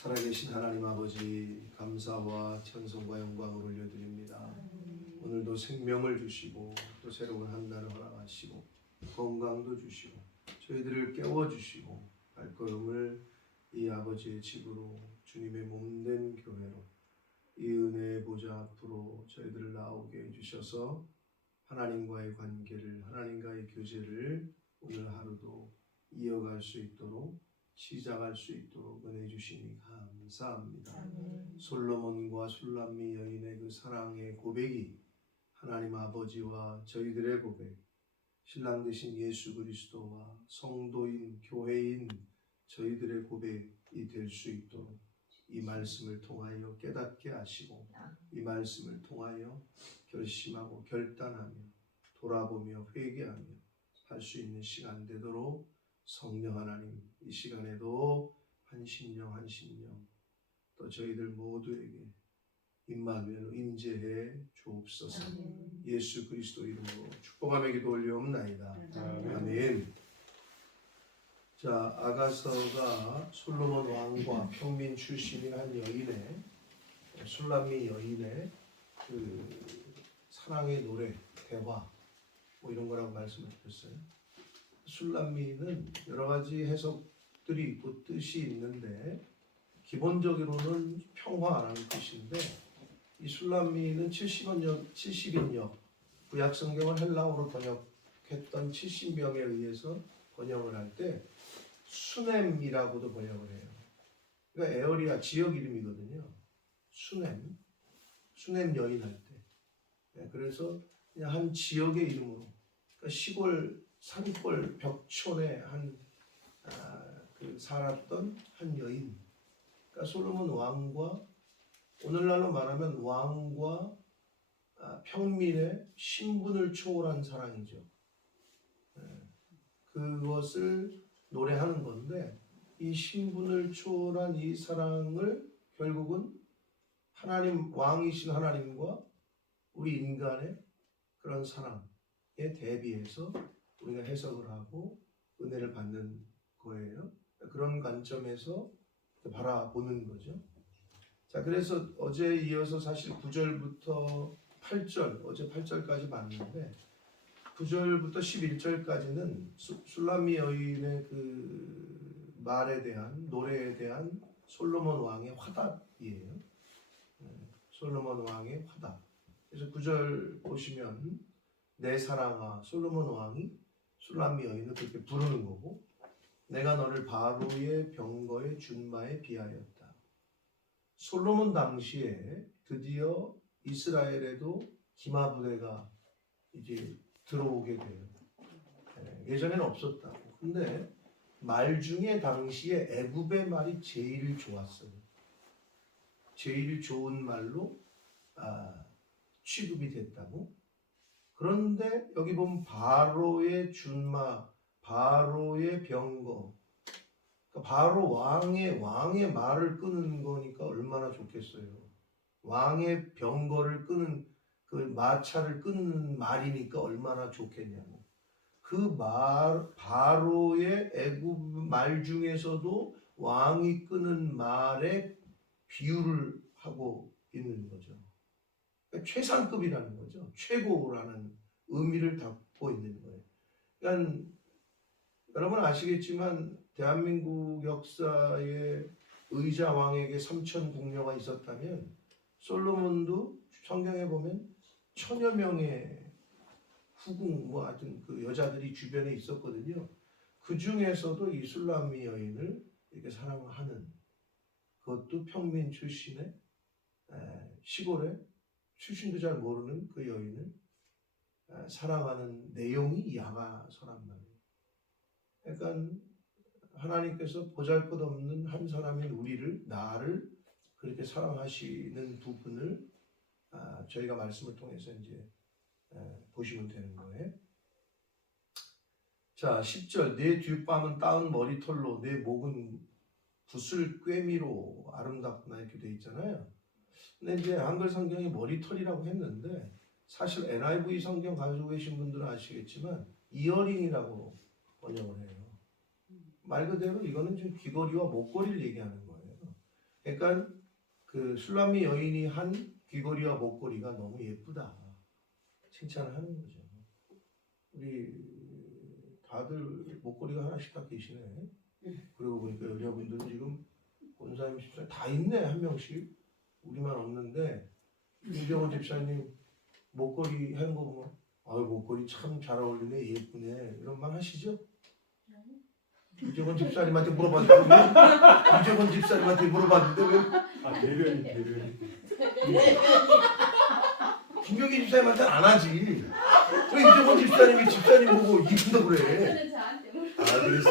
살아계신 하나님 아버지, 감사와 찬송과 영광을 올려드립니다. 오늘도 생명을 주시고 또 새로운 한 날을 허락하시고 건강도 주시고 저희들을 깨워주시고 발걸음을 이 아버지의 집으로 주님의 몸된 교회로 이 은혜의 보좌 앞으로 저희들을 나오게 해주셔서 하나님과의 관계를, 하나님과의 교제를 오늘 하루도 이어갈 수 있도록, 시작할 수 있도록 은혜 주시니 감사합니다. 솔로몬과 술람미 여인의 그 사랑의 고백이 하나님 아버지와 저희들의 고백, 신랑 되신 예수 그리스도와 성도인 교회인 저희들의 고백이 될 수 있도록 이 말씀을 통하여 깨닫게 하시고 이 말씀을 통하여 결심하고 결단하며 돌아보며 회개하며 할 수 있는 시간 되도록 성령 하나님 이 시간에도 한 심령 한 심령 또 저희들 모두에게 임마누엘로 임재해 주옵소서. 예수 그리스도 이름으로 축복하며 기도 올리옵나이다. 아멘. 자, 아가서가 솔로몬 왕과 평민 출신인 한 여인의 술람미 여인의 그 사랑의 노래, 대화 뭐 이런 거라고 말씀을 드렸어요. 술람미는 여러 가지 해석들이 있고 뜻이 있는데 기본적으로는 평화라는 뜻인데 이 술람미는 70인역 구약성경을 헬라어로 번역했던 70명에 의해서 번역을 할 때 수넴이라고도 번역을 해요. 그러니까 에어리아 지역 이름이거든요. 수넴 여인 할 때. 네, 그래서 그냥 한 지역의 이름으로 그러니까 시골 산골 벽촌에 그 살았던 한 여인. 그러니까 솔로몬 왕과 오늘날로 말하면 왕과 평민의 신분을 초월한 사랑이죠. 그것을 노래하는 건데 이 신분을 초월한 이 사랑을 결국은 하나님 왕이신 하나님과 우리 인간의 그런 사랑에 대비해서 우리가 해석을 하고 은혜를 받는 거예요. 그런 관점에서 바라보는 거죠. 자, 그래서 어제 이어서 사실 9절부터 8절, 어제 8절까지 봤는데 9절부터 11절까지는 술람미 여인의 그 말에 대한, 노래에 대한 솔로몬 왕의 화답이에요. 솔로몬 왕의 화답. 그래서 9절 보시면 내 사랑아, 솔로몬 왕이 술람미 여인을 그렇게 부르는 거고, 내가 너를 바로의 병거의 준마에 비하였다. 솔로몬 당시에 드디어 이스라엘에도 기마부대가 이제 들어오게 돼요. 예전에는 없었다고. 근데 말 중에 당시에 애굽의 말이 제일 좋았어요. 제일 좋은 말로 취급이 됐다고. 그런데 여기 보면 바로의 준마, 바로의 병거, 그러니까 바로 왕의 말을 끄는 거니까 얼마나 좋겠어요. 왕의 병거를 끄는 그 마차를 끄는 말이니까 얼마나 좋겠냐고. 그 말, 바로의 애굽 말 중에서도 왕이 끄는 말에 비유를 하고 있는 거죠. 그러니까 최상급이라는 거죠. 최고라는 의미를 담고 있는 거예요. 그러니까 여러분 아시겠지만 대한민국 역사에 의자 왕에게 3천 궁녀가 있었다면 솔로몬도 성경에 보면 1000여 명의 후궁 뭐 하여튼 그 여자들이 주변에 있었거든요. 그 중에서도 이 술람미 여인을 이렇게 사랑하는, 그것도 평민 출신의 시골에 출신도 잘 모르는 그 여인을 사랑하는 내용이 이 아가서란 말이에요. 그러니까 하나님께서 보잘것없는 한 사람인 우리를, 나를 그렇게 사랑하시는 부분을 저희가 말씀을 통해서 이제 보시면 되는 거예요. 자, 10절 내 뒷밤은 따은 머리털로 내 목은 붓을 꿰미로 아름답구나 이렇게 돼 있잖아요. 근데 이제 한글 성경이 머리털이라고 했는데 사실 NIV 성경 가지고 계신 분들은 아시겠지만 이어링이라고 번역을 해요. 말 그대로 이거는 좀 귀걸이와 목걸이를 얘기하는 거예요. 그러니까 그 술람미 여인이 한 귀걸이와 목걸이가 너무 예쁘다 칭찬을 하는 거죠. 우리 다들 목걸이가 하나씩 다 계시네. 그러고 보니까 여자분들은 지금 권사님, 집사님 다 있네. 한 명씩. 우리만 없는데 김정원 집사님 목걸이 하는 거 보면 아유 목걸이 참 잘 어울리네, 예쁘네, 이런 말 하시죠? 유재건 집사님한테 물어봤는데 유재건 집사님한테 물어봤는데 왜? 대변인. 김경희 집사님한테 안 하지. 왜 유재건 집사님이 집사님 보고 이쁜다 그래? 저는 저한테 물어. 아 그랬어?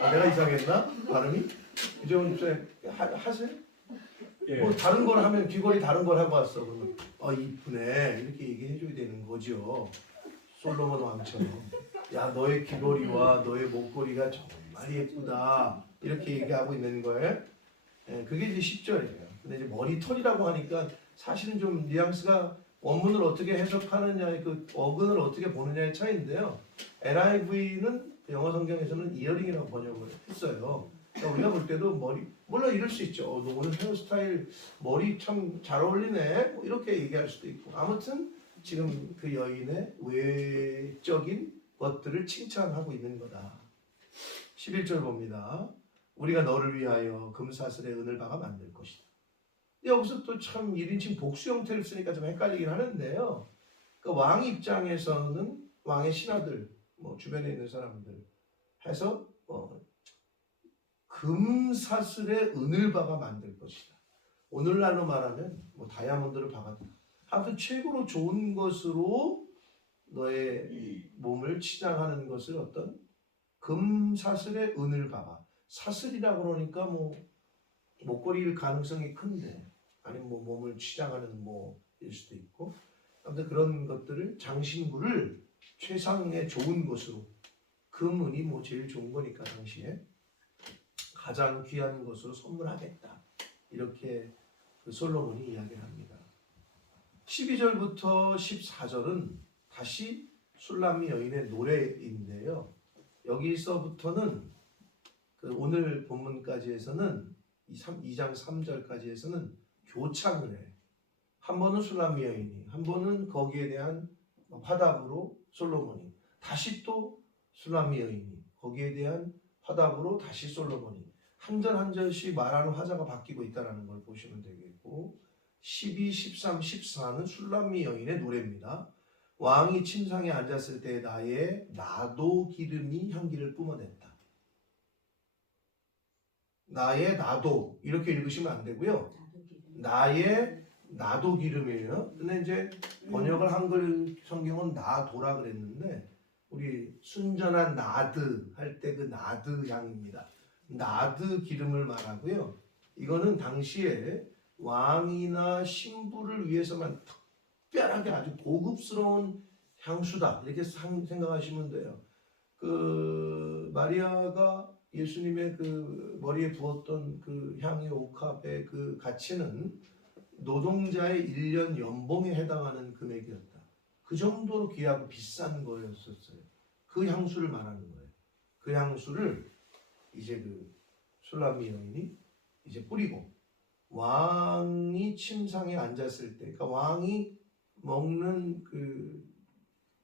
아, 내가 이상했나? 발음이? 유재건 집사님 하세요? 예. 뭐 다른 걸 하면 귀걸이 다른 걸 하고 왔어 그러면 이쁘네 이렇게 얘기해줘야 되는 거죠. 솔로몬 왕처럼 야 너의 귀걸이와 너의 목걸이가 정말 예쁘다 이렇게 얘기하고 있는 거예요. 예, 그게 이제 10절이에요. 근데 이제 머리털이라고 하니까 사실은 좀 뉘앙스가 원문을 어떻게 해석하느냐의 그 어근을 어떻게 보느냐의 차이인데요. NIV는 영어 성경에서는 이어링이라고 번역을 했어요. 그러니까 우리가 볼 때도 머리 물론 이럴 수 있죠. 너 오늘 헤어스타일 머리 참 잘 어울리네 뭐 이렇게 얘기할 수도 있고 아무튼 지금 그 여인의 외적인 것들을 칭찬하고 있는 거다. 11절 봅니다. 우리가 너를 위하여 금사슬의 은을바가 만들 것이다. 여기서 또 참 1인칭 복수 형태를 쓰니까 좀 헷갈리긴 하는데요. 그 왕 입장에서는 왕의 신하들 뭐 주변에 있는 사람들 해서 금사슬의 은을바가 만들 것이다. 오늘날로 말하면 뭐 다이아몬드를 박았다. 아무튼 최고로 좋은 것으로 너의 몸을 치장하는 것을 어떤 금사슬의 은을 박아. 사슬이라고 그러니까 뭐 목걸이일 가능성이 큰데 아니면 뭐 몸을 치장하는 뭐일 수도 있고 아무튼 그런 것들을 장신구를 최상의 좋은 것으로 금은이 뭐 제일 좋은 거니까 당시에 가장 귀한 것으로 선물하겠다. 이렇게 그 솔로몬이 이야기를 합니다. 12절부터 14절은 다시 술람미 여인의 노래인데요. 여기서부터는 그 오늘 본문까지 해서는 2장 3절까지 해서는 교창을 해. 한 번은 술람미 여인이, 한 번은 거기에 대한 화답으로 솔로몬이, 다시 또 술람미 여인이, 거기에 대한 화답으로 다시 솔로몬이 한 절 한 절씩 말하는 화자가 바뀌고 있다는 걸 보시면 되겠고 12, 13, 14는 술람미 여인의 노래입니다. 왕이 침상에 앉았을 때 나의 나도 기름이 향기를 뿜어냈다. 나의 나도 이렇게 읽으시면 안 되고요. 나의 나도 기름이에요. 근데 이제 번역을 한글 성경은 나도라 그랬는데 우리 순전한 나드 할 때 그 나드 향입니다. 나드 기름을 말하고요. 이거는 당시에 왕이나 신부를 위해서만 특별하게 아주 고급스러운 향수다 이렇게 생각하시면 돼요. 그 마리아가 예수님의 그 머리에 부었던 그 향의 옥합의 그 가치는 노동자의 1년 연봉에 해당하는 금액이었다. 그 정도로 귀하고 비싼 거였었어요. 그 향수를 말하는 거예요. 그 향수를 이제 그 술람미 여인이 이제 뿌리고 왕이 침상에 앉았을 때, 그러니까 왕이 먹는 그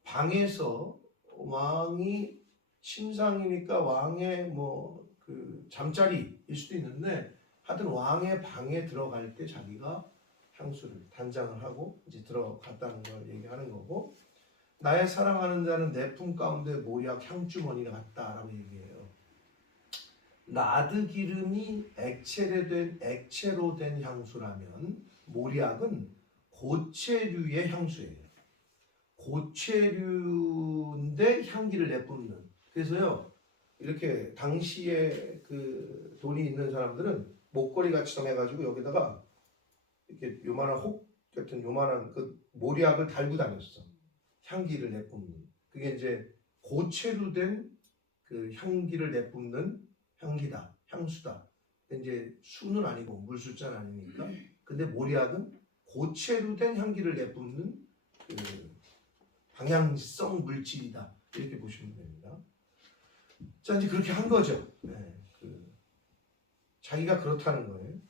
방에서 왕이 침상이니까 왕의 뭐 그 잠자리일 수도 있는데 하여튼 왕의 방에 들어갈 때 자기가 향수를 단장을 하고 이제 들어갔다는 걸 얘기하는 거고 나의 사랑하는 자는 내 품 가운데 모략 향주머니 같다라고 얘기해요. 나드 기름이 액체로 된 향수라면 모략은 고체류의 향수예요. 고체류인데 향기를 내뿜는. 그래서요 이렇게 당시에 그 돈이 있는 사람들은 목걸이 같이좀 해가지고 여기다가 이렇게 요만한 혹 같은 요만한 그 모략을 달고 다녔어. 향기를 내뿜는. 그게 이제 고체로 된 그 향기를 내뿜는 향기다, 향수다. 이제 수는 아니고 물숫자는 아니니까. 근데 모략은 고체로 된 향기를 내뿜는 그 방향성 물질이다. 이렇게 보시면 됩니다. 자, 이제 그렇게 한 거죠. 네, 자기가 그렇다는 거예요.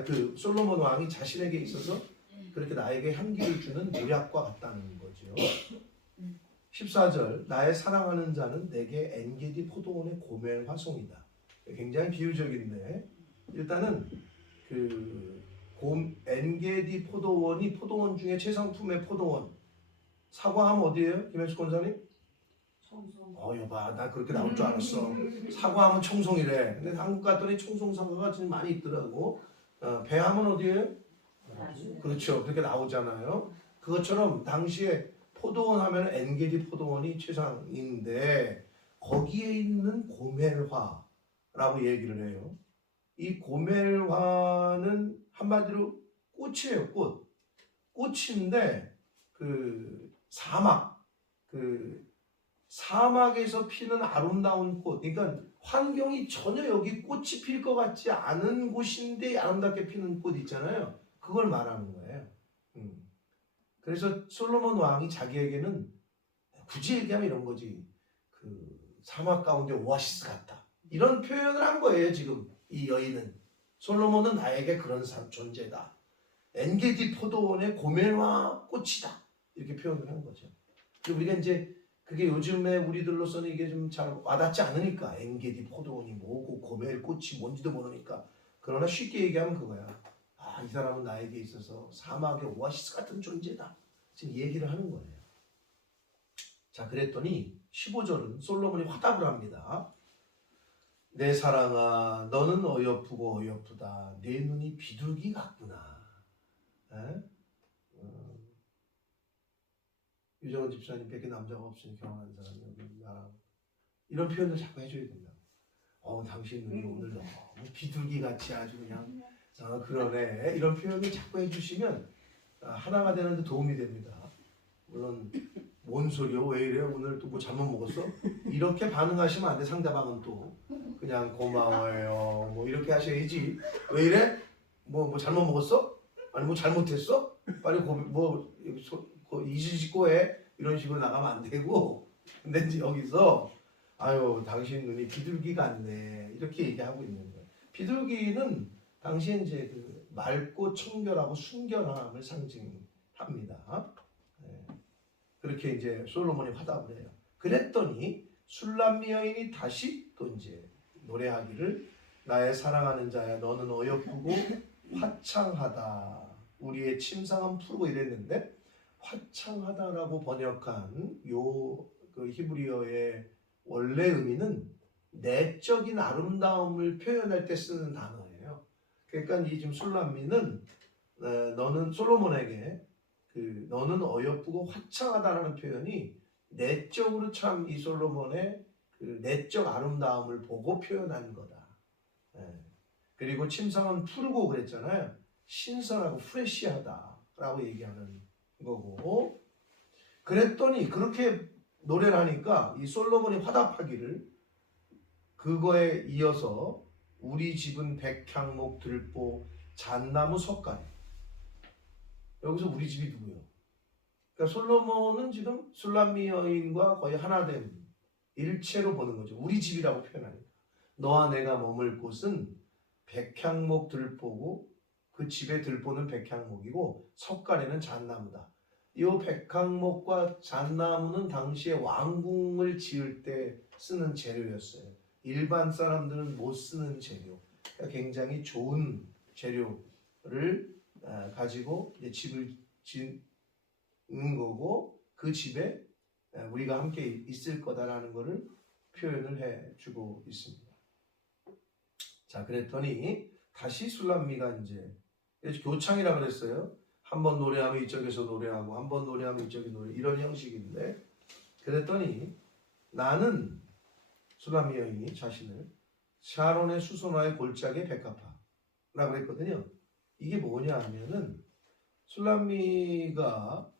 그 솔로몬 왕이 자신에게 있어서 그렇게 나에게 향기를 주는 모략과 같다는 거죠. 14절 나의 사랑하는 자는 내게 엔게디 포도원의 고멜 화송이다. 굉장히 비유적인데 일단은 그 엔게디 포도원이 포도원 중에 최상품의 포도원. 사과하면 어디예요? 김혜수 권사님? 청송. 여봐 나 그렇게 나올 줄 알았어. 사과하면 청송이래. 근데 한국 갔더니 청송 사과가 지금 많이 있더라고. 배하면 어디예요? 그렇죠. 그렇게 나오잖아요. 그것처럼 당시에 포도원 하면 엔게디 포도원이 최상인데 거기에 있는 고멜화라고 얘기를 해요. 이 고멜화는 한마디로 꽃이에요. 꽃인데 그 사막에서 피는 아름다운 꽃. 그러니까 환경이 전혀 여기 꽃이 필 것 같지 않은 곳인데 아름답게 피는 꽃 있잖아요. 그걸 말하는 거예요. 그래서 솔로몬 왕이 자기에게는 굳이 얘기하면 이런 거지. 그 사막 가운데 오아시스 같다. 이런 표현을 한 거예요. 지금 이 여인은. 솔로몬은 나에게 그런 존재다. 엔게디 포도원의 고멜화 꽃이다. 이렇게 표현을 한 거죠. 그리고 우리가 이제 그게 요즘에 우리들로서는 이게 좀 잘 와닿지 않으니까 엔게디 포도원이 뭐고 고멜 꽃이 뭔지도 모르니까. 그러나 쉽게 얘기하면 그거야. 이 사람은 나에게 있어서 사막의 오아시스 같은 존재다. 지금 얘기를 하는 거예요. 자, 그랬더니 15절은 솔로몬이 화답을 합니다. 내 사랑아, 너는 어여쁘고 어여쁘다. 내 눈이 비둘기 같구나. 유정원 집사님 밖에 남자가 없으니 결혼한 사람이 여기 나랑 이런 표현을 자꾸 해줘야 된다. 당신 눈이 오늘 너무 비둘기 같이 아주 그냥 그러네. 이런 표현을 자꾸 해주시면 하나가 되는데 도움이 됩니다. 물론 뭔 소리요? 왜 이래요? 오늘 또 뭐 잘못 먹었어? 이렇게 반응하시면 안 돼. 상대방은 또 그냥 고마워요. 뭐 이렇게 하셔야지. 왜 이래? 뭐 잘못 먹었어? 아니 뭐 잘못했어? 빨리 이짓고 해. 이런 식으로 나가면 안 되고. 근데 이제 여기서 당신 눈이 비둘기 같네. 이렇게 얘기하고 있는 거예요. 비둘기는 당시에 이제 그 맑고 청결하고 순결함을 상징합니다. 그렇게 이제 솔로몬이 화답을 해요. 그랬더니 술람미 여인이 다시 또 이제 노래하기를 나의 사랑하는 자야 너는 어여쁘고 화창하다. 우리의 침상은 푸르고 이랬는데 화창하다라고 번역한 그 히브리어의 원래 의미는 내적인 아름다움을 표현할 때 쓰는 단어예요. 그러니까 이 지금 술람미는 너는 솔로몬에게 너는 어여쁘고 화창하다라는 표현이 내적으로 참 이 솔로몬의 그 내적 아름다움을 보고 표현한 거다. 그리고 침상은 푸르고 그랬잖아요. 신선하고 프레시하다라고 얘기하는 거고. 그랬더니 그렇게 노래를 하니까 이 솔로몬이 화답하기를 그거에 이어서 우리 집은 백향목 들보 잣나무 석가래. 여기서 우리 집이 누구예요? 그러니까 솔로몬은 지금 술람미 여인과 거의 하나된 일체로 보는 거죠. 우리 집이라고 표현하니까. 너와 내가 머물 곳은 백향목 들보고 그 집의 들보는 백향목이고 석가래는 잣나무다. 이 백향목과 잣나무는 당시에 왕궁을 지을 때 쓰는 재료였어요. 일반 사람들은 못 쓰는 재료. 그러니까 굉장히 좋은 재료를 가지고 이제 집을 짓는 거고 그 집에 우리가 함께 있을 거다라는 것을 표현을 해주고 있습니다. 자, 그랬더니 다시 술람미가 이제 교창이라 그랬어요. 한번 노래하면 이쪽에서 노래하고 한번 노래하면 이쪽에 노래 이런 형식인데 그랬더니 나는 술람미 여인이 자신을 샤론의 수소나의 골짜기에 백합화라고 그랬거든요. 이게 뭐냐 하면은 술람미가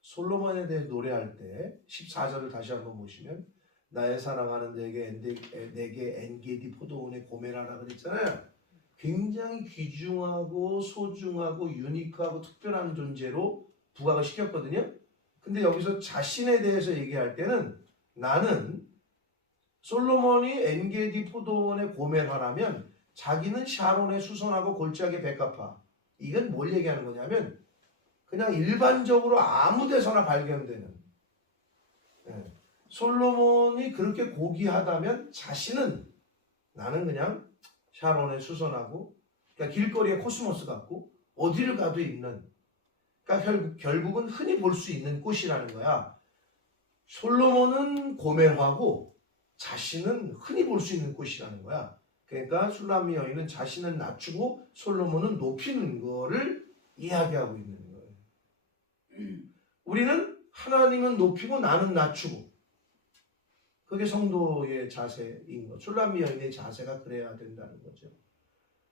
솔로몬에 대해 노래할 때 14절을 다시 한번 보시면 나의 사랑하는 내게 엔게디 포도원의 고멜하라 그랬잖아요. 굉장히 귀중하고 소중하고 유니크하고 특별한 존재로 부각을 시켰거든요. 근데 여기서 자신에 대해서 얘기할 때는 나는 솔로몬이 엔게디 포도원의 고멜하라면 자기는 샤론의 수선하고 골짜기 백합화. 이건 뭘 얘기하는 거냐면 그냥 일반적으로 아무 데서나 발견되는, 예. 솔로몬이 그렇게 고귀하다면 자신은 나는 그냥 샤론의 수선하고, 그러니까 길거리의 코스모스 같고 어디를 가도 있는, 그러니까 결국은 흔히 볼 수 있는 꽃이라는 거야. 솔로몬은 고멜하고 자신은 흔히 볼 수 있는 꽃이라는 거야. 그러니까 슐라미 여인은 자신은 낮추고 솔로몬은 높이는 거를 이야기하고 있는 거예요. 우리는 하나님은 높이고 나는 낮추고, 그게 성도의 자세인 거. 슐라미 여인의 자세가 그래야 된다는 거죠.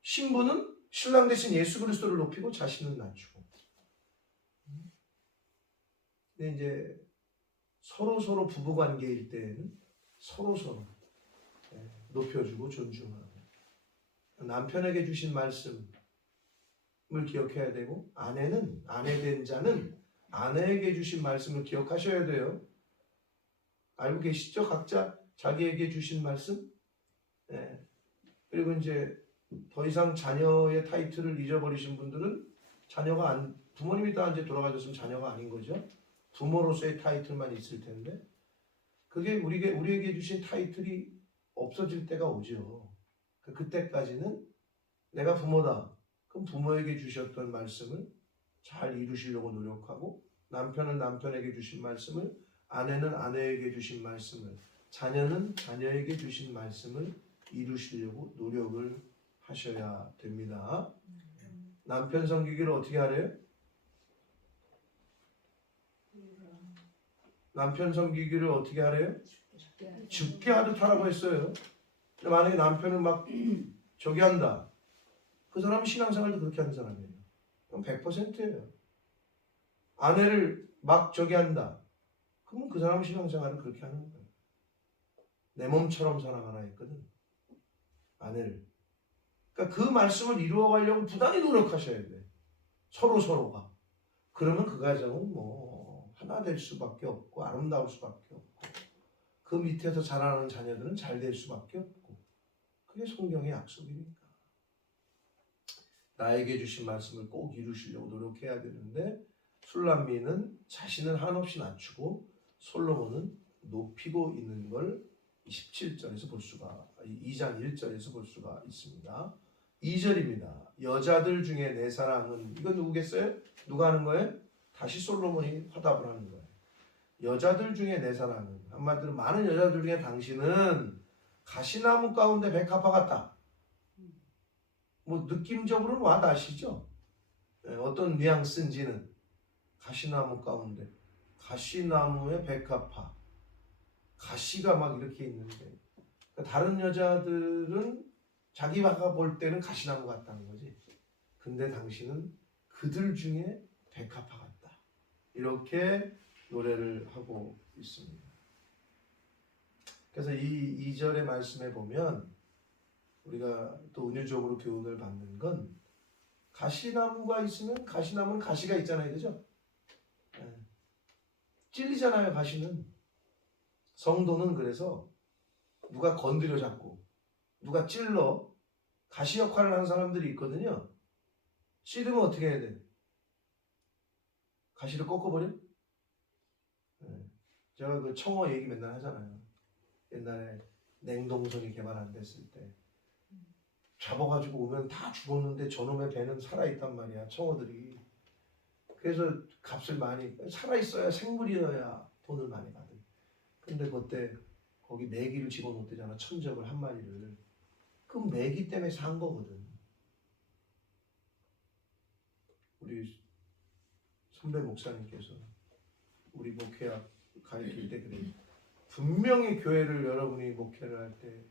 신부는 신랑 대신 예수 그리스도를 높이고 자신은 낮추고. 근데 이제 서로 부부관계일 때에는 서로 높여주고 존중하고, 남편에게 주신 말씀을 기억해야 되고, 아내는, 아내 된 자는 아내에게 주신 말씀을 기억하셔야 돼요. 알고 계시죠? 각자 자기에게 주신 말씀. 그리고 이제 더 이상 자녀의 타이틀을 잊어버리신 분들은 자녀가 부모님이 다 이제 돌아가셨으면 자녀가 아닌 거죠. 부모로서의 타이틀만 있을 텐데, 그게 우리에게 주신 타이틀이 없어질 때가 오죠. 그때까지는 내가 부모다. 그럼 부모에게 주셨던 말씀을 잘 이루시려고 노력하고, 남편은 남편에게 주신 말씀을, 아내는 아내에게 주신 말씀을, 자녀는 자녀에게 주신 말씀을 이루시려고 노력을 하셔야 됩니다. 남편 섬기기를 어떻게 하래요? 남편 섬기기를 어떻게 하래요? 죽게 하듯 하라고 했어요. 근데 만약에 남편을 막 저기 한다, 그 사람은 신앙생활도 그렇게 하는 사람이에요. 그럼 100%예요. 아내를 막 저기 한다, 그러면 그 사람은 신앙생활을 그렇게 하는 거예요. 내 몸처럼 사랑하라 했거든, 아내를. 그러니까 그 말씀을 이루어가려고 부단히 노력하셔야 돼. 서로가. 그러면 그 가정은 뭐 하나 될 수밖에 없고 아름다울 수밖에 없고, 그 밑에서 자라나는 자녀들은 잘 될 수밖에 없고, 그게 성경의 약속이니까. 나에게 주신 말씀을 꼭 이루시려고 노력해야 되는데, 술람미는 자신을 한없이 낮추고 솔로몬은 높이고 있는 걸 17절에서 볼 수가, 2장 1절에서 볼 수가 있습니다. 2절입니다. 여자들 중에 내 사랑은, 이건 누구겠어요? 누가 하는 거예요? 다시 솔로몬이 화답을 하는 거예요. 여자들 중에 내 사랑은, 한마디로 많은 여자들 중에 당신은 가시나무 가운데 백합화 같다. 뭐 느낌적으로는 와닿으시죠? 어떤 뉘앙스인지는. 가시나무 가운데, 가시나무의 백합화, 가시가 막 이렇게 있는데, 다른 여자들은 자기가 볼 때는 가시나무 같다는 거지. 근데 당신은 그들 중에 백합화 같다. 이렇게 노래를 하고 있습니다. 그래서 이 2절의 말씀에 보면 우리가 또 은유적으로 교훈을 받는 건, 가시나무가 있으면 가시나무는 가시가 있잖아요. 그죠? 찔리잖아요, 가시는. 성도는 그래서 누가 건드려 잡고 누가 찔러 가시 역할을 하는 사람들이 있거든요. 찌르면 어떻게 해야 돼? 가시를 꺾어버려? 제가 그 청어 얘기 맨날 하잖아요. 옛날에 냉동선이 개발 안 됐을 때 잡아가지고 오면 다 죽었는데 저놈의 배는 살아있단 말이야, 청어들이. 그래서 값을 많이, 살아있어야, 생물이어야 돈을 많이 받은. 근데 그때 거기 메기를 집어넣었대잖아, 천적을 한 마리를. 그 메기 때문에 산 거거든. 우리 선배 목사님께서 우리 목회학 가르칠 때 그래요. 분명히 교회를 여러분이 목회를 할 때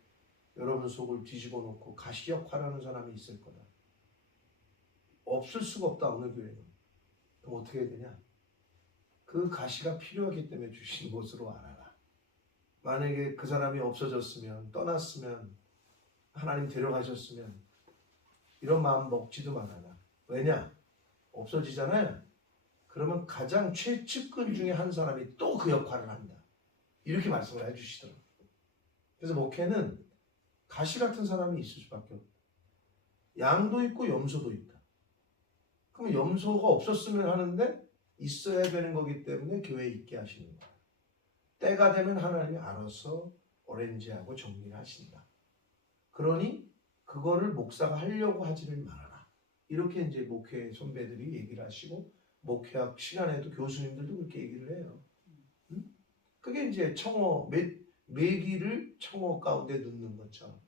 여러분 속을 뒤집어 놓고 가시 역할하는 사람이 있을 거다. 없을 수가 없다, 어느 교회는. 그럼 어떻게 해야 되냐? 그 가시가 필요하기 때문에 주신 것으로 알아라. 만약에 그 사람이 없어졌으면, 떠났으면, 하나님 데려가셨으면 이런 마음 먹지도 말아라. 왜냐? 없어지잖아요. 그러면 가장 최측근 중에 한 사람이 또 그 역할을 한다. 이렇게 말씀을 해주시더라고요. 그래서 목회는 가시 같은 사람이 있을 수밖에 없다. 양도 있고 염소도 있다. 그럼 염소가 없었으면 하는데 있어야 되는 거기 때문에 교회에 있게 하시는 거예요. 때가 되면 하나님이 알아서 어레인지하고 정리를 하신다. 그러니 그거를 목사가 하려고 하지를 말아라. 이렇게 이제 목회 선배들이 얘기를 하시고 목회학 시간에도 교수님들도 그렇게 얘기를 해요. 그게 이제 청어 매기를 청어 가운데 넣는 것처럼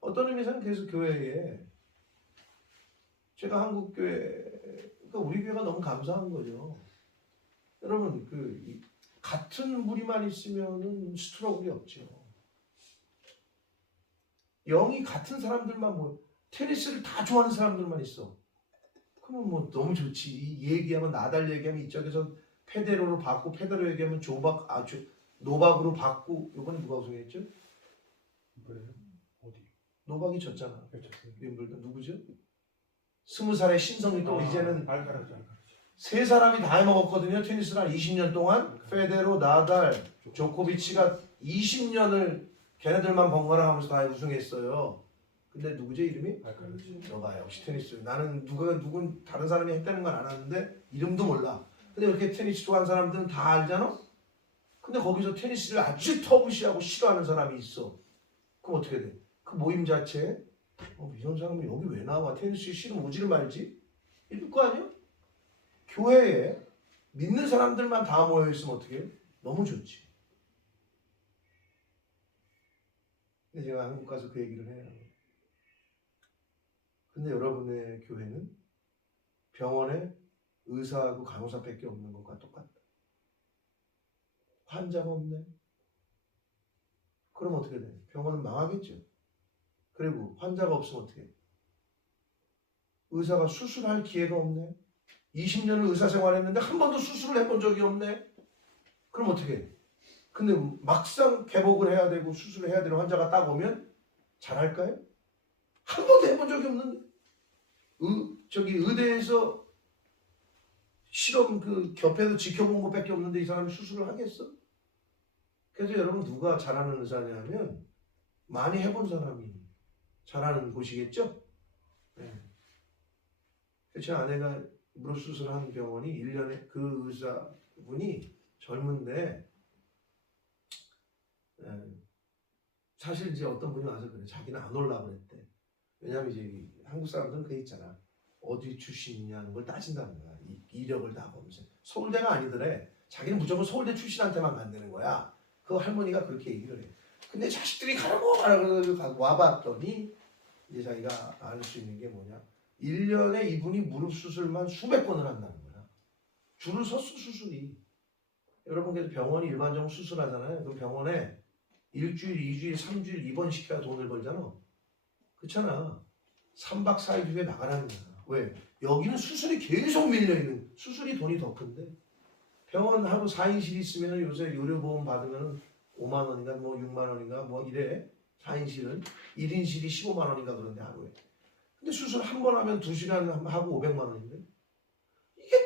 어떤 의미에서는 그래서 교회에 제가 한국 교회 그러니까 우리 교회가 너무 감사한 거죠. 여러분 같은 무리만 있으면은 스트러글이 없죠. 영이 같은 사람들만 테니스를 다 좋아하는 사람들만 있어. 그러면 뭐 너무 좋지. 얘기하면 나달 얘기하면 이쪽에서 페데로로 받고 페데로 얘기하면 노박으로 받고 이번에 누가 우승했죠? 뭐예요? 어디? 노박이 졌잖아. 그렇죠. 윈블던 누구죠? 20살의 신성이 또 이제는 알카라즈. 세 사람이 다 해먹었거든요. 테니스를 한 20년 동안 페데로, 나달, 조코비치가 20년을 걔네들만 번갈아 가면서 다 우승했어요. 근데 누구죠 이름이? 알카라즈. 너가 역시 테니스. 나는 누군 다른 사람이 했다는 건 알았는데 이름도 몰라. 근데 이렇게 테니스 좋아하는 사람들은 다 알잖아. 근데 거기서 테니스를 아주 터부시하고 싫어하는 사람이 있어. 그럼 어떻게 돼? 그 모임 자체에 이런 사람이 여기 왜 나와? 테니스 싫으면 오지를 말지. 이럴 거 아니야? 교회에 믿는 사람들만 다 모여 있으면 어떻게 해? 너무 좋지. 근데 제가 한국 가서 그 얘기를 해요. 근데 여러분의 교회는 병원에 의사하고 간호사밖에 없는 것과 똑같다. 환자가 없네. 그럼 어떻게 돼? 병원은 망하겠죠. 그리고 환자가 없으면 어떻게 해? 의사가 수술할 기회가 없네. 20년을 의사 생활했는데 한 번도 수술을 해본 적이 없네. 그럼 어떻게 해? 근데 막상 개복을 해야 되고 수술을 해야 되는 환자가 딱 오면 잘할까요? 한 번도 해본 적이 없는데 의대에서 실험 곁에서 지켜본 것밖에 없는데 이 사람이 수술을 하겠어? 그래서 여러분 누가 잘하는 의사냐면 많이 해본 사람이 잘하는 곳이겠죠? 네. 제 아내가 무릎 수술한 병원이 1년에 그 의사분이 젊은데 사실 이제 어떤 분이 와서 그래. 자기는 안 오려고 그랬대. 왜냐면 이제 한국 사람들은 그게 있잖아. 어디 출신이냐는 걸 따진다는 거야. 이력을 다 보면서. 서울대가 아니더래. 자기는 무조건 서울대 출신한테만 만드는 거야. 그 할머니가 그렇게 얘기를 해. 근데 자식들이 가라고 와봤더니 이제 자기가 알 수 있는 게 뭐냐. 1년에 이분이 무릎 수술만 수백 번을 한다는 거야. 줄을 섰어 수술이. 여러분 그래서 병원이 일반적으로 수술하잖아요. 그럼 병원에 일주일, 2주일, 3주일 입원시켜야 돈을 벌잖아. 그렇잖아. 3박 4일 후에 나가라는 거야. 왜? 여기는 수술이 계속 밀려있는 수술이 돈이 더 큰데 병원 하루 4인실 있으면 요새 의료보험 받으면 5만 원인가 뭐 6만 원인가 뭐 이래. 4인실은 1인실이 15만 원인가 그런데 하루에. 근데 수술 한 번 하면 2시간 하고 500만 원인데 이게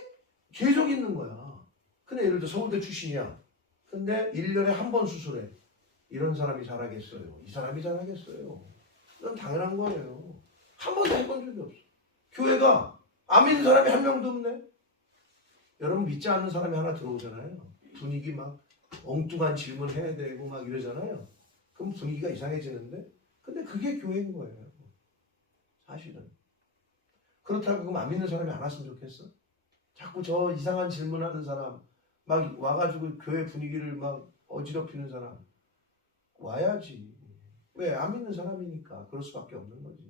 계속 있는 거야. 근데 예를 들어 서울대 출신이야. 근데 1년에 한 번 수술해. 이런 사람이 잘하겠어요? 이 사람이 잘하겠어요? 그건 당연한 거예요. 한 번도 해본 적이 없어. 교회가 안 믿는 사람이 한 명도 없네. 여러분 믿지 않는 사람이 하나 들어오잖아요. 분위기 막 엉뚱한 질문 해야 되고 막 이러잖아요. 그럼 분위기가 이상해지는데 근데 그게 교회인 거예요. 사실은. 그렇다고 그럼 안 믿는 사람이 안 왔으면 좋겠어? 자꾸 저 이상한 질문하는 사람 막 와가지고 교회 분위기를 막 어지럽히는 사람 와야지. 왜? 안 믿는 사람이니까 그럴 수밖에 없는 거지.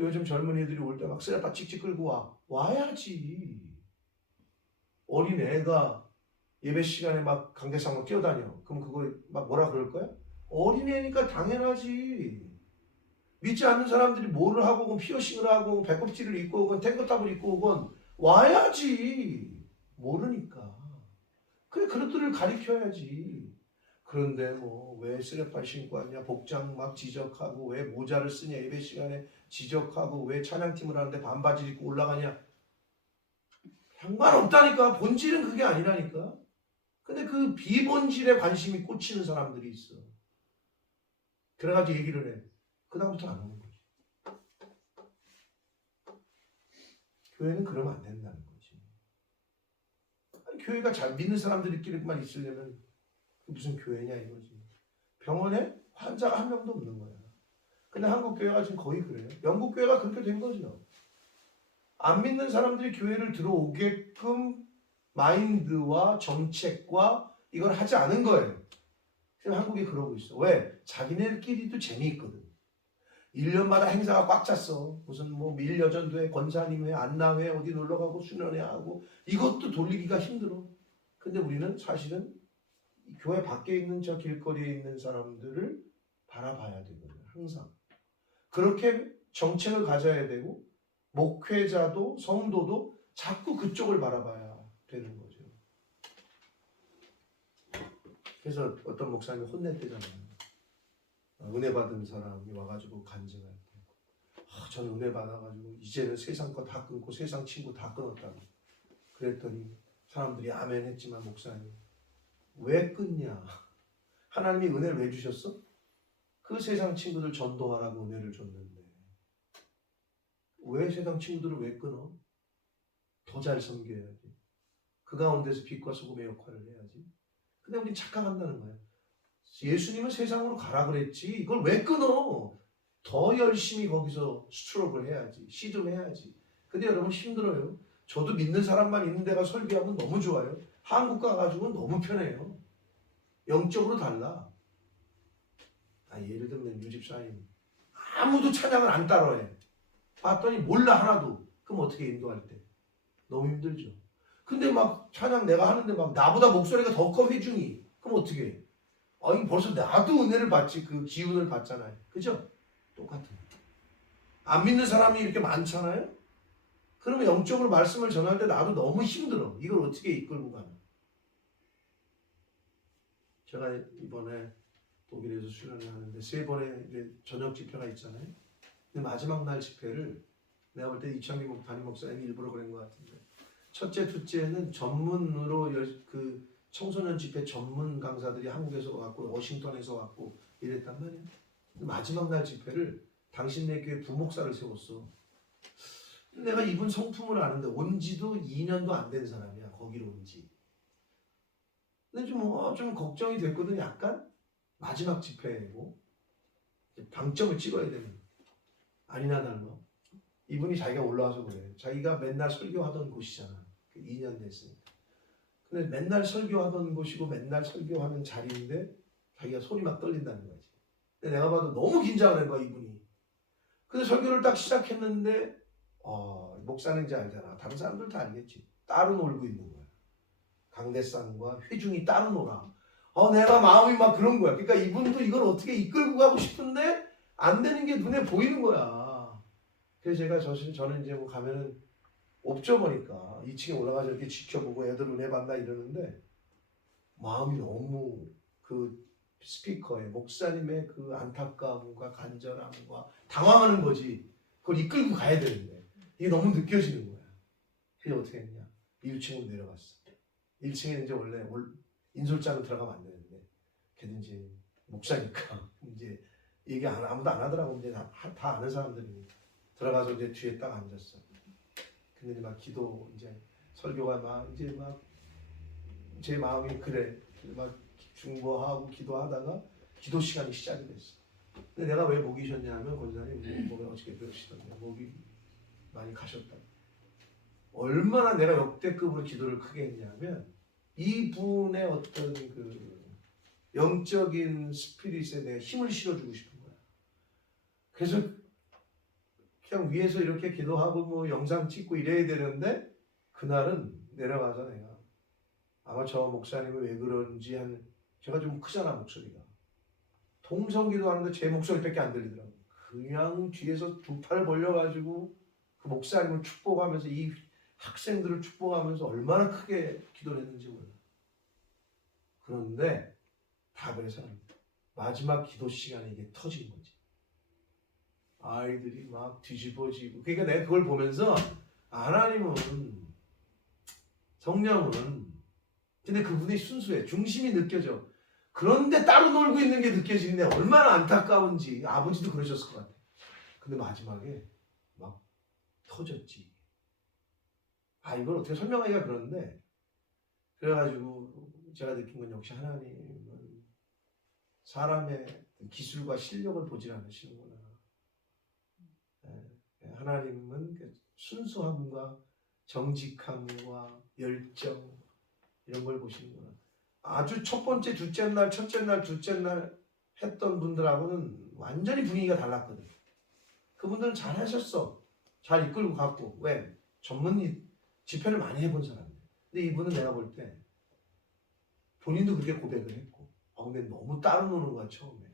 요즘 젊은이들이 올 때 막 쓰레빠 찍찍 끌고 와야지. 어린 애가 예배 시간에 막 강대상 막 뛰어다녀. 그럼 그거 막 뭐라 그럴 거야? 어린애니까 당연하지. 믿지 않는 사람들이 뭐를 하고 오건 피어싱을 하고 오건 배꼽티를 입고 오건 탱크탑을 입고 오건 와야지. 모르니까. 그래 그것들을 가르쳐야지. 그런데 뭐 왜 쓰레빠 신고 왔냐, 복장 막 지적하고 왜 모자를 쓰냐, 예배 시간에 지적하고 왜 찬양팀을 하는데 반바지 입고 올라가냐. 상관없다니까. 본질은 그게 아니라니까. 근데 그 비본질에 관심이 꽂히는 사람들이 있어. 그래가지고 얘기를 해. 그 다음부터 안 오는 거지. 교회는 그러면 안 된다는 거지. 아니, 교회가 잘 믿는 사람들끼리만 있으려면 무슨 교회냐 이거지. 병원에 환자가 한 명도 없는 거야. 근데 한국 교회가 지금 거의 그래요. 영국 교회가 그렇게 된 거죠. 안 믿는 사람들이 교회를 들어오게끔 마인드와 정책과 이걸 하지 않은 거예요. 지금 한국이 그러고 있어. 왜? 자기네들끼리도 재미있거든. 1년마다 행사가 꽉 찼어. 무슨 뭐 밀여전도회, 권사님회, 안나회 어디 놀러가고 수련회 하고 이것도 돌리기가 힘들어. 근데 우리는 사실은 교회 밖에 있는 저 길거리에 있는 사람들을 바라봐야 되거든. 항상. 그렇게 정책을 가져야 되고 목회자도 성도도 자꾸 그쪽을 바라봐야 되는 거죠. 그래서 어떤 목사님이 혼냈대잖아요. 은혜 받은 사람이 와가지고 간증할 때 저는 은혜 받아가지고 이제는 세상 거 다 끊고 세상 친구 다 끊었다고. 그랬더니 사람들이 아멘 했지만 목사님 왜 끊냐? 하나님이 은혜를 왜 주셨어? 그 세상 친구들 전도하라고 은혜를 줬는데 왜 세상 친구들을 왜 끊어? 더 잘 섬겨야지. 그 가운데서 빛과 소금의 역할을 해야지. 근데 우린 착각한다는 거야. 예수님은 세상으로 가라 그랬지. 이걸 왜 끊어? 더 열심히 거기서 스트로크를 해야지. 시름해야지. 근데 여러분 힘들어요. 저도 믿는 사람만 있는 데가 설교하면 너무 좋아요. 한국 가가지고는 너무 편해요. 영적으로 달라. 예를 들면 유집사님 아무도 찬양을 안 따라해. 봤더니 몰라 하나도. 그럼 어떻게 인도할 때? 너무 힘들죠. 근데 막 찬양 내가 하는데 막 나보다 목소리가 더 커 회중이. 그럼 어떻게 해? 이거 벌써 나도 은혜를 받지. 그 기운을 받잖아요. 그죠? 똑같은. 안 믿는 사람이 이렇게 많잖아요. 그러면 영적으로 말씀을 전할 때 나도 너무 힘들어. 이걸 어떻게 이끌고 가나. 제가 이번에 독일에서 수련을 하는데 3번의 저녁 집회가 있잖아요. 근데 마지막 날 집회를 내가 볼 때 이창기 담임 목사님이 일부러 그런 것 같은데 첫째, 둘째는 전문으로 그 청소년 집회 전문 강사들이 한국에서 왔고 워싱턴에서 왔고 이랬단 말이에요. 마지막 날 집회를 당신네 교회 부목사를 세웠어. 내가 이분 성품을 아는데 온 지도 2년도 안 된 사람이야. 거기로 온 지. 근데 좀 걱정이 됐거든. 약간 마지막 집회고 방점을 찍어야 되는. 아니나 다를까. 이분이 자기가 올라와서 그래. 자기가 맨날 설교하던 곳이잖아. 2년 됐으니까. 근데 맨날 설교하던 곳이고 맨날 설교하는 자리인데 자기가 손이 막 떨린다는 거지. 근데 내가 봐도 너무 긴장을 한 거야 이분이. 근데 설교를 딱 시작했는데 목사는 이제 알잖아. 다른 사람들 다 알겠지. 따로 놀고 있는 거야. 강대상과 회중이 따로 놀아. 내가 마음이 막 그런 거야. 그러니까 이분도 이걸 어떻게 이끌고 가고 싶은데 안 되는 게 눈에 보이는 거야. 그래서 제가 저는 이제 뭐 가면은 옵저버니까 2층에 올라가서 이렇게 지켜보고 애들 은혜 받나 이러는데 마음이 너무 그 스피커에 목사님의 그 안타까움과 간절함과 당황하는 거지. 그걸 이끌고 가야 되는데 이게 너무 느껴지는 거야. 그래서 어떻게 했냐? 1층으로 내려갔어. 1층에 이제 원래 인솔장으로 들어가면 안 되는데 걔는 이제 목사니까 이제 얘기 아무도 안 하더라고. 이제 다 아는 사람들이 들어가서 이제 뒤에 딱 앉았어. 근데 막 기도 이제 설교가 막 이제 막 제 마음이 그래 막 중보하고 기도하다가 기도 시간이 시작이 됐어. 근데 내가 왜 목이 쉬었냐면 권사님 목이 어저께 그러시던데 목이 많이 가셨다. 얼마나 내가 역대급으로 기도를 크게 했냐면 이분의 어떤 그 영적인 스피릿에 내가 힘을 실어주고 싶은 거야. 그래서 그냥 위에서 이렇게 기도하고 뭐 영상 찍고 이래야 되는데 그날은 내려가서 내가 아마 저 목사님이 왜 그런지 제가 좀 크잖아 목소리가. 통성기도 하는데 제 목소리밖에 안 들리더라고. 그냥 뒤에서 두 팔 벌려가지고 그 목사님을 축복하면서 이 학생들을 축복하면서 얼마나 크게 기도를 했는지 몰라. 그런데 다 그래서 마지막 기도 시간에 이게 터진 거지. 아이들이 막 뒤집어지고. 그러니까 내가 그걸 보면서 하나님은 성령은 근데 그분이 순수해. 중심이 느껴져. 그런데 따로 놀고 있는 게 느껴지는데 얼마나 안타까운지. 아버지도 그러셨을 것 같아. 근데 마지막에 막 터졌지. 이걸 어떻게 설명하기가 그런데, 그래가지고 제가 느낀 건 역시 하나님은 사람의 기술과 실력을 보질 않으시는구나. 하나님은 순수함과 정직함과 열정, 이런 걸 보시는구나. 아주 첫 번째, 둘째 날, 첫째 날, 둘째 날 했던 분들하고는 완전히 분위기가 달랐거든. 그분들은 잘 하셨어. 잘 이끌고 갔고. 왜? 전문 집회를 많이 해본 사람들. 근데 이분은 내가 볼 때 본인도 그렇게 고백을 했고, 근데 너무 따로 노는 거야 처음에.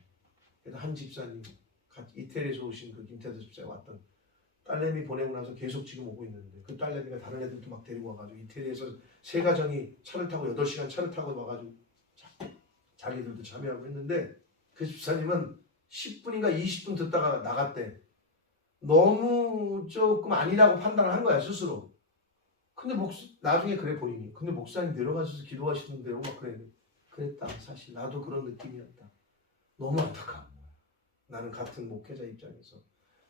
그래서 한 집사님, 이태리에서 오신 그 김태도 집사에 왔던 딸내미 보내고 나서 계속 지금 오고 있는데, 그 딸내미가 다른 애들도 막 데리고 와가지고 이태리에서 세 가정이 차를 타고 8시간 차를 타고 와가지고 자기들도 참여하고 했는데, 그 집사님은 10분인가 20분 듣다가 나갔대. 너무 조금 아니라고 판단을 한 거야 스스로. 근데 나중에 그래 본인이. 근데 목사님 내려가셔서 기도하시는데요 막 그랬다. 사실 나도 그런 느낌이었다. 너무 안타까운 거야. 나는 같은 목회자 입장에서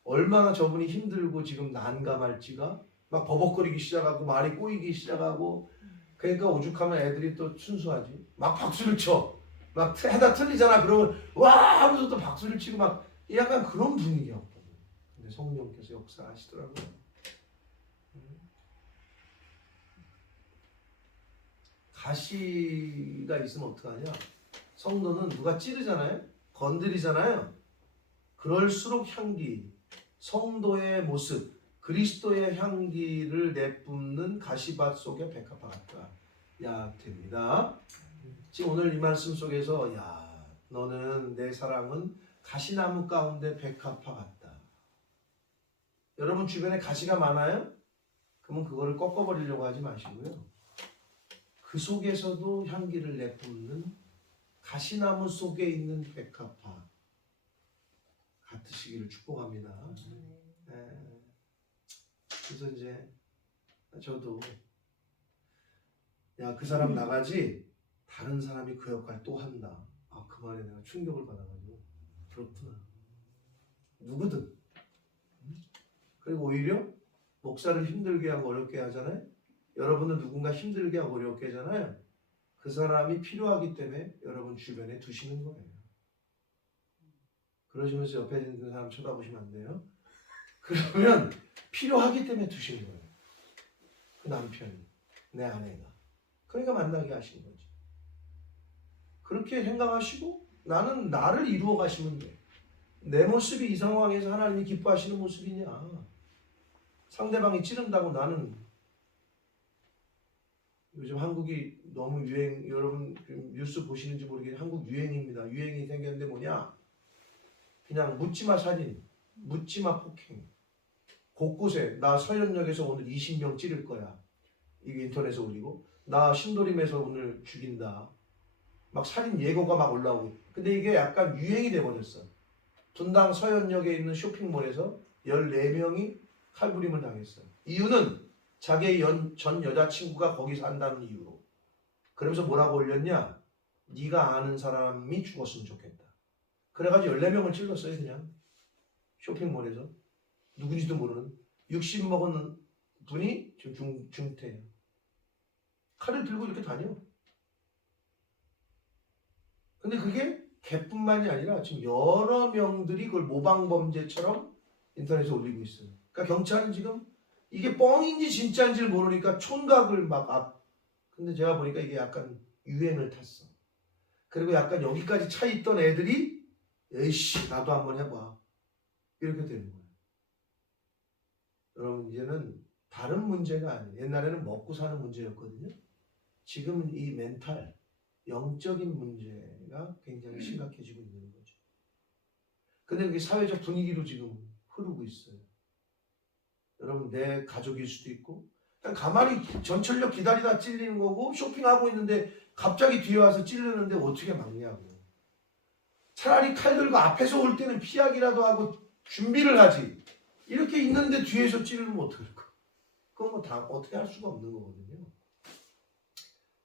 얼마나 저분이 힘들고 지금 난감할지가, 막 버벅거리기 시작하고 말이 꼬이기 시작하고. 그러니까 오죽하면 애들이 또 순수하지. 막 박수를 쳐. 막 해다 틀리잖아. 그러면 와 하면서 또 박수를 치고 막 약간 그런 분위기였거든. 근데 성령께서 역사하시더라고요. 가시가 있으면 어떡하냐? 성도는 누가 찌르잖아요? 건드리잖아요? 그럴수록 향기, 성도의 모습, 그리스도의 향기를 내뿜는 가시밭 속의 백합화 같다. 됩니다. 지금 오늘 이 말씀 속에서 너는, 내 사랑은 가시나무 가운데 백합화 같다. 여러분 주변에 가시가 많아요? 그러면 그거를 꺾어버리려고 하지 마시고요. 그 속에서도 향기를 내뿜는 가시나무 속에 있는 백합화 같으시기를 축복합니다. 그래서 이제 저도 그 사람 나가지 다른 사람이 그 역할 또 한다. 그 말에 내가 충격을 받아가지고 그렇구나. 누구든. 그리고 오히려 목사를 힘들게 하고 어렵게 하잖아요. 여러분은 누군가 힘들게 하고 어렵게 하잖아요. 그 사람이 필요하기 때문에 여러분 주변에 두시는 거예요. 그러시면서 옆에 있는 사람 쳐다보시면 안 돼요. 그러면 필요하기 때문에 두시는 거예요. 그 남편이, 내 아내가. 그러니까 만나게 하시는 거지. 그렇게 생각하시고 나는 나를 이루어 가시면 돼. 내 모습이 이 상황에서 하나님이 기뻐하시는 모습이냐. 상대방이 찌른다고 나는. 요즘 한국이 너무 여러분 뉴스 보시는지 모르겠는데 한국 유행입니다. 유행이 생겼는데 뭐냐? 그냥 묻지마 살인, 묻지마 폭행. 곳곳에 나 서현역에서 오늘 20명 찌를 거야. 이게 인터넷에 올리고, 나 신도림에서 오늘 죽인다. 막 살인 예고가 막 올라오고. 근데 이게 약간 유행이 돼버렸어. 분당 서현역에 있는 쇼핑몰에서 14명이 칼부림을 당했어요. 이유는 자기의 전 여자친구가 거기서 한다는 이유로. 그러면서 뭐라고 올렸냐? 네가 아는 사람이 죽었으면 좋겠다. 그래가지고 14명을 찔렀어요. 그냥 쇼핑몰에서. 누군지도 모르는 60 먹은 분이 지금 중태예요. 칼을 들고 이렇게 다녀. 근데 그게 걔뿐만이 아니라 지금 여러 명들이 그걸 모방범죄처럼 인터넷에 올리고 있어요. 그러니까 경찰은 지금 이게 뻥인지 진짜인지를 모르니까 총각을 근데 제가 보니까 이게 약간 유행을 탔어. 그리고 약간 여기까지 차 있던 애들이 에이씨 나도 한번 해봐. 이렇게 되는 거예요. 여러분 이제는 다른 문제가 아니에요. 옛날에는 먹고 사는 문제였거든요. 지금은 이 멘탈, 영적인 문제가 굉장히 심각해지고 있는 거죠. 근데 그게 사회적 분위기로 지금 흐르고 있어요. 여러분 내 가족일 수도 있고 그냥 가만히 전철역 기다리다 찔리는 거고, 쇼핑하고 있는데 갑자기 뒤에 와서 찔르는데 어떻게 막냐고. 차라리 칼 들고 앞에서 올 때는 피하기라도 하고 준비를 하지. 이렇게 있는데 뒤에서 찌르면 어떡할까? 그건 뭐 다 어떻게 할 수가 없는 거거든요.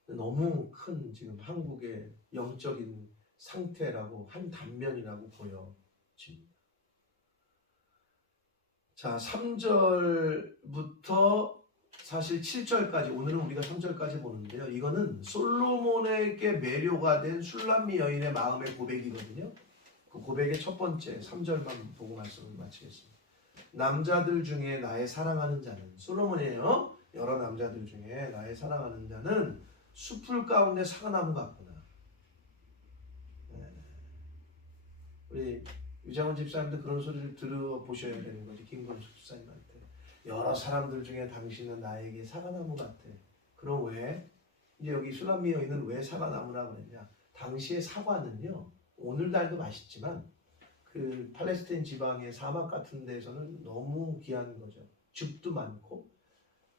너무 큰 지금 한국의 영적인 상태라고, 한 단면이라고 보여집니다. 자, 3절부터 사실 7절까지, 오늘은 우리가 3절까지 보는데요. 이거는 솔로몬에게 매료가 된 슐람미 여인의 마음의 고백이거든요. 그 고백의 첫 번째 3절만 보고 말씀을 마치겠습니다. 남자들 중에 나의 사랑하는 자는, 솔로몬이에요. 여러 남자들 중에 나의 사랑하는 자는 숲풀 가운데 사과나무 같구나. 우리 유장원 집사님도 그런 소리를 들어보셔야 되는 거지. 김건숙 집사님한테 여러 사람들 중에 당신은 나에게 사과나무 같아. 그럼 왜 이제 여기 슐람미 여인은 왜 사과나무라 그랬냐? 당시의 사과는요, 오늘날도 맛있지만 그 팔레스타인 지방의 사막 같은 데서는 너무 귀한 거죠. 즙도 많고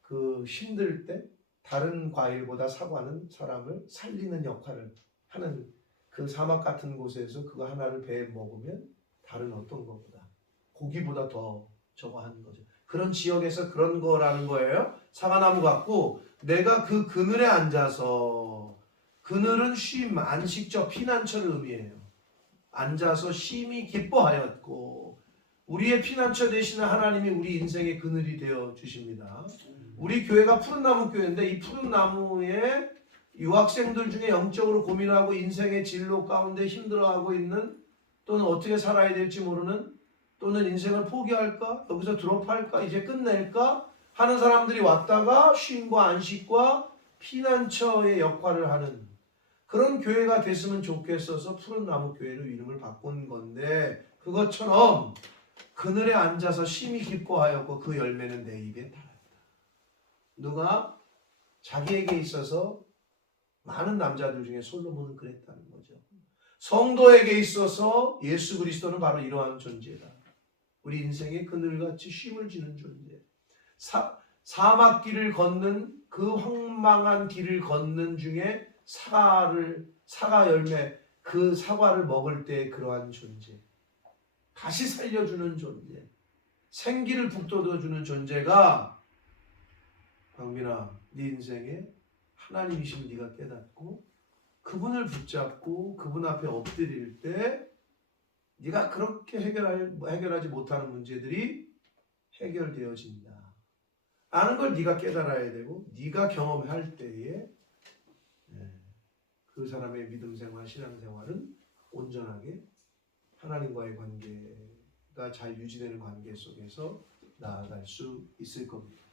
그 힘들 때 다른 과일보다 사과는 사람을 살리는 역할을 하는, 그 사막 같은 곳에서 그거 하나를 배에 먹으면 다른 어떤 것보다 고기보다 더 저거 하는 거죠. 그런 지역에서 그런 거라는 거예요. 사과나무 같고 내가 그 그늘에 앉아서, 그늘은 쉼, 안식처, 피난처를 의미해요. 앉아서 쉼이 기뻐하였고, 우리의 피난처 되시는 하나님이 우리 인생의 그늘이 되어 주십니다. 우리 교회가 푸른 나무 교회인데 이 푸른 나무에 유학생들 중에 영적으로 고민하고 인생의 진로 가운데 힘들어하고 있는, 또는 어떻게 살아야 될지 모르는, 또는 인생을 포기할까? 여기서 드롭할까? 이제 끝낼까? 하는 사람들이 왔다가 쉼과 안식과 피난처의 역할을 하는 그런 교회가 됐으면 좋겠어서 푸른 나무 교회로 이름을 바꾼 건데, 그것처럼 그늘에 앉아서 심히 기뻐하였고 그 열매는 내 입에 달았다. 누가? 자기에게 있어서 많은 남자들 중에 솔로몬은 그랬다는 거죠. 성도에게 있어서 예수 그리스도는 바로 이러한 존재다. 우리 인생의 그늘같이 쉼을 주는 존재. 사막길을 걷는, 그 황망한 길을 걷는 중에 사과 열매, 그 사과를 먹을 때 그러한 존재, 다시 살려주는 존재, 생기를 북돋워주는 존재가, 강민아, 네 인생에 하나님이심을 네가 깨닫고 그분을 붙잡고 그분 앞에 엎드릴 때 네가 그렇게 해결하지 못하는 문제들이 해결되어진다. 아는 걸 네가 깨달아야 되고, 네가 경험할 때에 그 사람의 믿음 생활, 신앙 생활은 온전하게 하나님과의 관계가 잘 유지되는 관계 속에서 나아갈 수 있을 겁니다.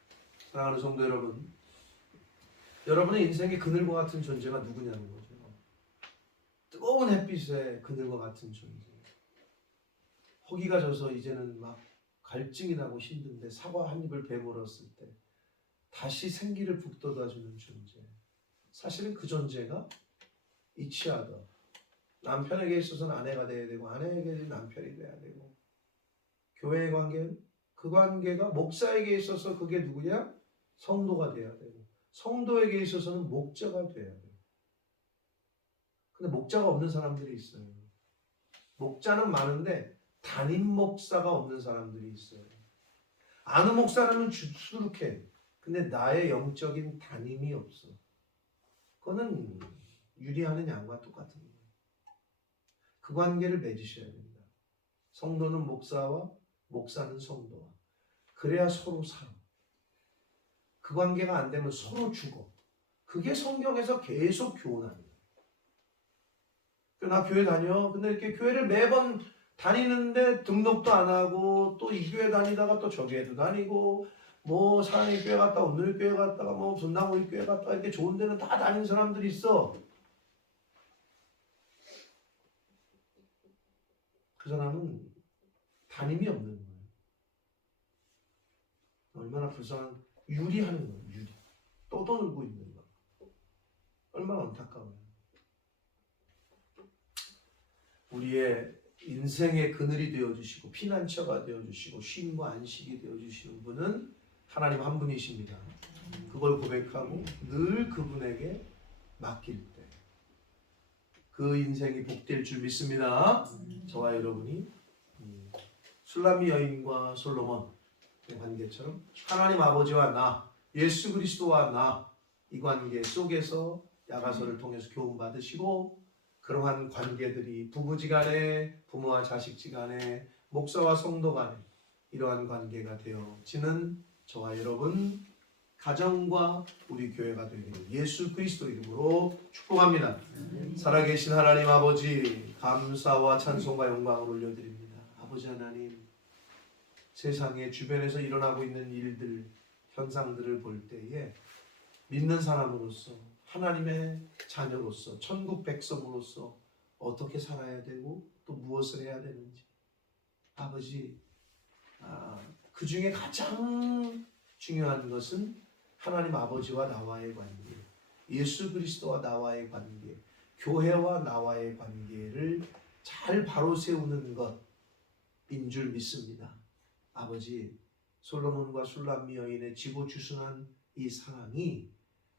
사랑하는 성도 여러분, 여러분의 인생의 그늘과 같은 존재가 누구냐는 거죠. 뜨거운 햇빛에 그늘과 같은 존재. 허기가 져서 이제는 막 갈증이 나고 힘든데 사과 한 입을 베물었을 때 다시 생기를 북돋아주는 존재. 사실은 그 존재가 이치하다. 남편에게 있어서는 아내가 돼야 되고, 아내에게는 남편이 돼야 되고, 교회의 관계는 그 관계가 목사에게 있어서 그게 누구냐? 성도가 돼야 되고, 성도에게 있어서는 목자가 돼야 돼요. 근데 목자가 없는 사람들이 있어요. 목자는 많은데 담임 목사가 없는 사람들이 있어요. 아는 목사라면 수룩해. 근데 나의 영적인 담임이 없어. 그거는 유리하는 양과 똑같은 거예요. 그 관계를 맺으셔야 됩니다. 성도는 목사와, 목사는 성도와. 그래야 서로 살아. 그 관계가 안 되면 서로 죽어. 그게 성경에서 계속 교훈하는 거예요. 나 교회 다녀. 근데 이렇게 교회를 매번 다니는데 등록도 안 하고, 또 이 교회 다니다가 또 저 교회도 다니고, 뭐 사랑의 교회 갔다가 오늘 교회 갔다가 뭐 분당우리 교회 갔다가 이렇게 좋은 데는 다 다니는 사람들이 있어. 그 사람은 담임이 없는 거예요. 얼마나 불쌍한, 유리하는 거예요. 유리. 떠돌고 있는 거. 얼마나 안타까워요. 우리의 인생의 그늘이 되어주시고 피난처가 되어주시고 쉼과 안식이 되어주시는 분은 하나님 한 분이십니다. 그걸 고백하고 늘 그분에게 맡길 때 그 인생이 복될 줄 믿습니다. 저와 여러분이 슐람미 여인과 솔로몬의 관계처럼 하나님 아버지와 나, 예수 그리스도와 나, 이 관계 속에서 야가서를 통해서 교훈 받으시고, 그러한 관계들이 부부지간에, 부모와 자식지간에, 목사와 성도간에 이러한 관계가 되어지는 저와 여러분 가정과 우리 교회가 되기를 예수 그리스도 이름으로 축복합니다. 살아계신 하나님 아버지, 감사와 찬송과 영광을 올려드립니다. 아버지 하나님, 세상에 주변에서 일어나고 있는 일들, 현상들을 볼 때에 믿는 사람으로서, 하나님의 자녀로서, 천국 백성으로서 어떻게 살아야 되고 또 무엇을 해야 되는지, 아버지, 그 중에 가장 중요한 것은 하나님 아버지와 나와의 관계, 예수 그리스도와 나와의 관계, 교회와 나와의 관계를 잘 바로 세우는 것인 줄 믿습니다. 아버지, 솔로몬과 술람미 여인의 지고주순한 이 사랑이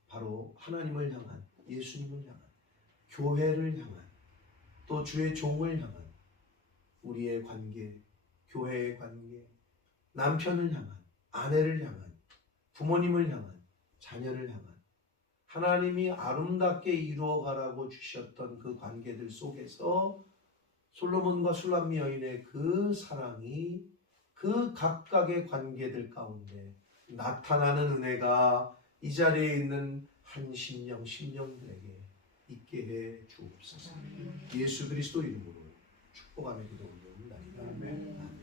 바로 하나님을 향한, 예수님을 향한, 교회를 향한, 또 주의 종을 향한 우리의 관계, 교회의 관계, 남편을 향한, 아내를 향한, 부모님을 향한, 자녀를 향한 하나님이 아름답게 이루어가라고 주셨던 그 관계들 속에서 솔로몬과 술람미 여인의 그 사랑이 그 각각의 관계들 가운데 나타나는 은혜가 이 자리에 있는 한 심령들에게 있게 해 주옵소서. 예수 그리스도 이름으로 축복하며 기도 올려옵니다. 아멘.